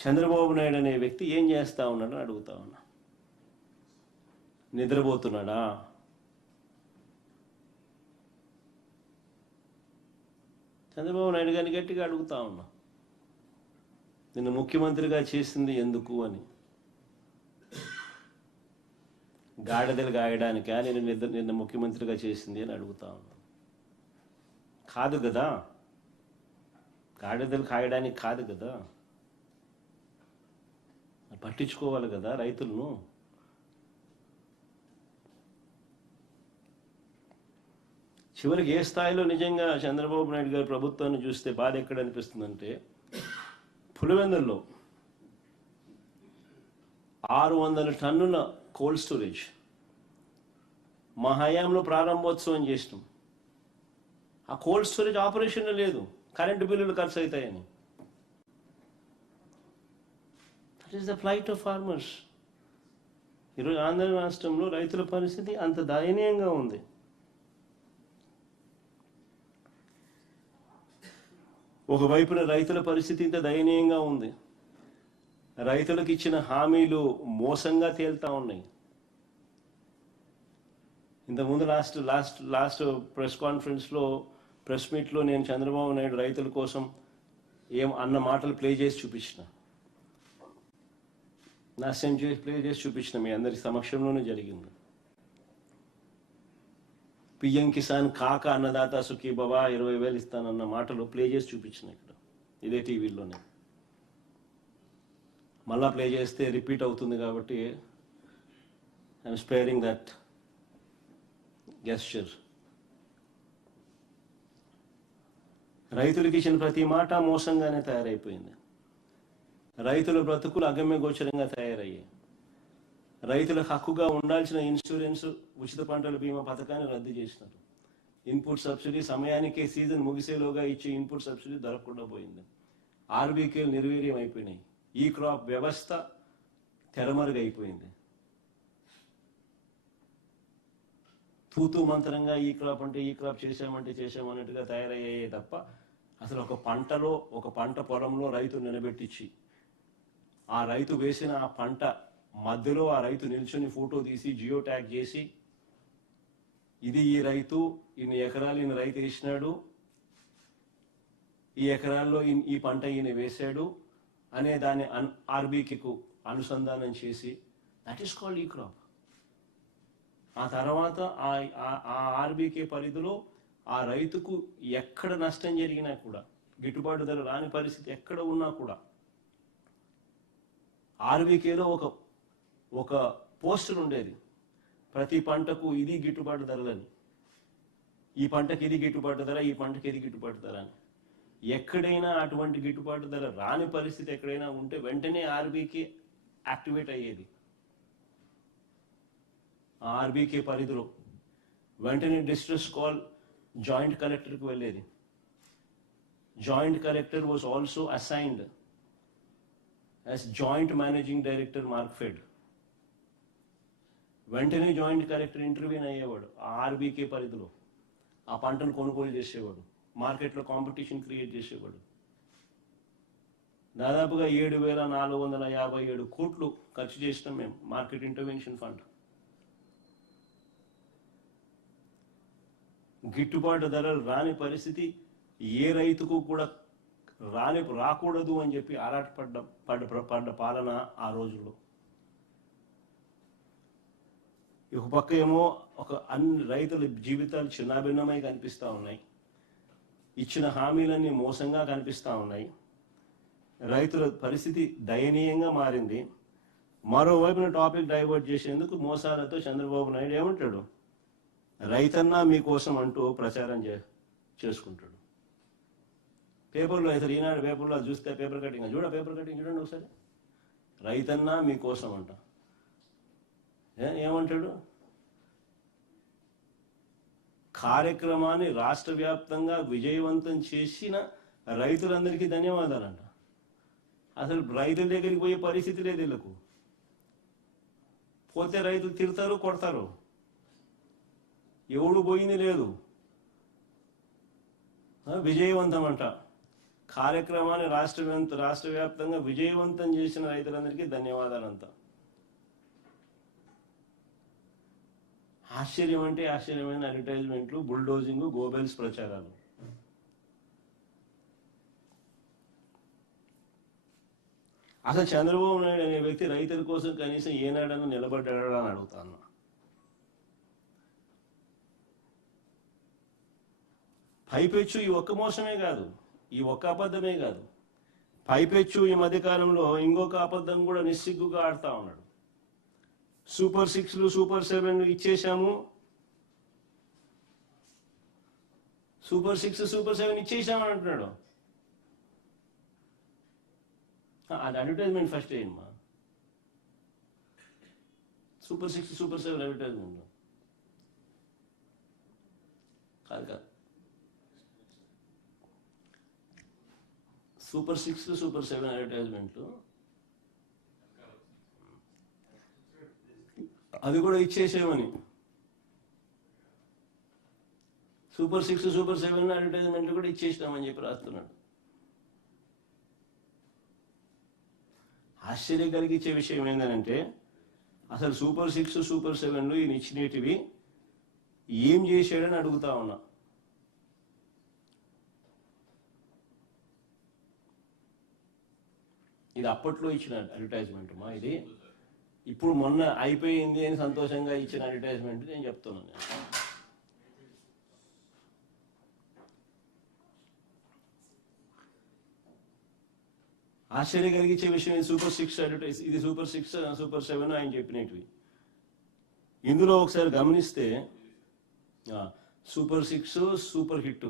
చంద్రబాబు నాయుడు అనే వ్యక్తి ఏం చేస్తా ఉన్నాడని అడుగుతా ఉన్నా. నిద్రపోతున్నాడా? చంద్రబాబు నాయుడు గారిని గట్టిగా అడుగుతా ఉన్నా, నిన్ను ముఖ్యమంత్రిగా చేసింది ఎందుకు అని. గాడిదలు గాయడానికా నిన్ను ముఖ్యమంత్రిగా చేసింది అని అడుగుతా ఉన్నా. కాదు కదా, గాడిదలు కాయడానికి కాదు కదా, పట్టించుకోవాలి కదా రైతులను. చివరికి ఏ స్థాయిలో నిజంగా చంద్రబాబు నాయుడు గారి ప్రభుత్వాన్ని చూస్తే బాధ ఎక్కడ అనిపిస్తుందంటే, పులివెందుల్లో 600 టన్నుల కోల్డ్ స్టోరేజ్ మా హయాంలో ప్రారంభోత్సవం చేసినాం. ఆ కోల్డ్ స్టోరేజ్ ఆపరేషన్ లేదు, కరెంటు బిల్లులు ఖర్చు అవుతాయని. That is the flight of farmers. ఈరోజు ఆంధ్ర రాష్ట్రంలో రైతుల పరిస్థితి అంత దయనీయంగా ఉంది. ఒకవైపున రైతుల పరిస్థితి ఇంత దయనీయంగా ఉంది, రైతులకు ఇచ్చిన హామీలు మోసంగా తేలుతా ఉన్నాయి. ఇంతకుముందు లాస్ట్ ప్రెస్ కాన్ఫరెన్స్లో, ప్రెస్ మీట్లో నేను చంద్రబాబు నాయుడు రైతుల కోసం ఏం అన్న మాటలు ప్లే చేసి చూపించిన, నాశనం చేసి ప్లే చేసి చూపించిన, మీ అందరి సమక్షంలోనే జరిగింది. పిఎం కిసాన్ కాక అన్నదాత సుఖీ బాబా 20,000 ఇస్తానన్న మాటలు ప్లే చేసి చూపించిన ఇక్కడ ఇదే టీవీలోనే. మళ్ళా ప్లే చేస్తే రిపీట్ అవుతుంది కాబట్టి ఐఎమ్ స్పేరింగ్ దట్ గెస్చర్. రైతులకు ఇచ్చిన ప్రతి మాట మోసంగానే తయారైపోయింది. రైతుల బ్రతుకులు అగమ్య గోచరంగా తయారయ్యాయి. రైతులకు హక్కుగా ఉండాల్సిన ఇన్సూరెన్స్, ఉచిత పంటల బీమా పథకాన్ని రద్దు చేసినారు. ఇన్పుట్ సబ్సిడీ సమయానికే సీజన్ ముగిసేలోగా ఇచ్చే ఇన్పుట్ సబ్సిడీ దొరకకుండా పోయింది. ఆర్బీకేలు నిర్వీర్యం అయిపోయినాయి. ఈ క్రాప్ వ్యవస్థ తెరమరుగైపోయింది. తూతూ మంత్రంగా ఈ క్రాప్ అంటే ఈ క్రాప్ చేశామన్నట్టుగా తయారయ్యాయే తప్ప అసలు ఒక పంట పొలంలో రైతు నిలబెట్టించి ఆ రైతు వేసిన ఆ పంట మధ్యలో ఆ రైతు నిల్చొని ఫోటో తీసి జియో ట్యాగ్ చేసి, ఇది ఈ రైతు, ఇన్ని ఎకరాలు ఈయన రైతు వేసినాడు, ఈ ఎకరాల్లో ఈ పంట ఈయన వేశాడు అనే దాన్ని ఆర్బీకేకు అనుసంధానం చేసి, దట్ ఈస్ కాల్డ్ ఈ క్రాప్. ఆ తర్వాత ఆ ఆర్బీకే పరిధిలో ఆ రైతుకు ఎక్కడ నష్టం జరిగినా కూడా, గిట్టుబాటు ధర రాని పరిస్థితి ఎక్కడ ఉన్నా కూడా, ఆర్బీకేలో ఒక పోస్టర్ ఉండేది, ప్రతి పంటకు ఇది గిట్టుబాటు ధరలని, ఈ పంటకి ఇది గిట్టుబాటు ధర, ఈ పంటకి ఇది గిట్టుబాటు ధర అని. ఎక్కడైనా అటువంటి గిట్టుబాటు ధర రాని పరిస్థితి ఎక్కడైనా ఉంటే వెంటనే ఆర్బీకే యాక్టివేట్ అయ్యేది. ఆ ఆర్బీకే పరిధిలో వెంటనే డిస్ట్రెస్ కాల్ జాయింట్ కలెక్టర్కి వెళ్ళేది. Joint collector was also assigned as joint managing director Markfed. వెంటనే జాయింట్ కలెక్టర్ ఇంటర్వ్యూన్ అయ్యేవాడు. ఆ ఆర్బీకే పరిధిలో ఆ పంటను కొనుగోలు చేసేవాడు, మార్కెట్లో కాంపిటీషన్ క్రియేట్ చేసేవాడు. దాదాపుగా 7,457 కోట్లు ఖర్చు చేసినాం మేము మార్కెట్ ఇంటర్వెన్షన్ ఫండ్. గిట్టుబాటు ధరలు రాని పరిస్థితి ఏ రైతుకు కూడా రాకూడదు అని చెప్పి పడ్డ పాలన ఆ రోజుల్లో. ఒక పక్క ఏమో అన్ని రైతుల జీవితాలు చిన్నాభిన్నమై కనిపిస్తూ ఉన్నాయి, ఇచ్చిన హామీలన్నీ మోసంగా కనిపిస్తూ ఉన్నాయి, రైతుల పరిస్థితి దయనీయంగా మారింది. మరోవైపున టాపిక్ డైవర్ట్ చేసేందుకు మోసాలతో చంద్రబాబు నాయుడు ఏమంటాడు, రైతన్నా మీకోసం అంటూ ప్రచారం చేసుకుంటాడు. పేపర్లో అయితే ఈనాడు పేపర్లో చూస్తే పేపర్ కటింగ్ చూడండి ఒకసారి, రైతన్నా మీకోసం అంట. ఏమంటాడు, కార్యక్రమాన్ని రాష్ట్ర వ్యాప్తంగా విజయవంతం చేసిన రైతులందరికీ ధన్యవాదాలంట. అసలు రైతుల దగ్గరికి పోయే పరిస్థితి లేదు వీళ్ళకు. పోతే రైతులు తిడతారు, కొడతారు, ఎవడు పోయింది లేదు. విజయవంతం అంట. కార్యక్రమాన్ని రాష్ట్ర వ్యాప్తంగా విజయవంతం చేసిన రైతులందరికీ ధన్యవాదాలంతా. ఆశ్చర్యం అంటే ఆశ్చర్యమైన అడ్వర్టైజ్మెంట్లు, బుల్డోజింగ్, గోబెల్స్ ప్రచారాలు. అసలు చంద్రబాబు నాయుడు అనే వ్యక్తి రైతుల కోసం కనీసం ఏనాడన్నా నిలబడ్డాడా అని అడుగుతాను. పైపెచ్చు ఈ ఒక్క మోసమే కాదు, ఈ ఒక్క అబద్ధమే కాదు, పైపెచ్చు ఈ మధ్యకాలంలో ఇంకొక అబద్ధం కూడా నిస్సిగ్గుగా ఆడుతా ఉన్నాడు. సూపర్ 6లు, సూపర్ 7లు ఇచ్చేసాము, సూపర్ 6, సూపర్ 7 ఇచ్చేసామని అంటున్నాడు. అది అడ్వర్టైజ్మెంట్ ఫస్ట్ ఏంటమ్మా? సూపర్ 6, సూపర్ 7 అడ్వర్టైజ్మెంట్ కాదు. సూపర్ 6, సూపర్ 7 అడ్వర్టైజ్మెంట్లు అది కూడా ఇచ్చేసేమని. సూపర్ 6, సూపర్ 7 అడ్వర్టైజ్మెంట్లు కూడా ఇచ్చేసినామని చెప్పి రాస్తున్నాడు. ఆశ్చర్యం కలిగించే విషయం ఏంటంటే అసలు సూపర్ 6, సూపర్ 7లు ఈయన ఇచ్చినటివి ఏం చేశాడని అడుగుతా ఉన్నా. ఇది అప్పట్లో ఇచ్చిన అడ్వర్టైజ్మెంట్ మా, ఇది ఇప్పుడు మొన్న అయిపోయింది అని సంతోషంగా ఇచ్చిన అడ్వర్టైజ్మెంట్ నేను చెప్తున్నాను. ఆశ్చర్యం కలిగించే విషయం ఇది సూపర్ 6 అడ్వర్టైజ్, ఇది సూపర్ 6, సూపర్ 7 ఆయన చెప్పినవి. ఇందులో ఒకసారి గమనిస్తే సూపర్ 6 సూపర్ హిట్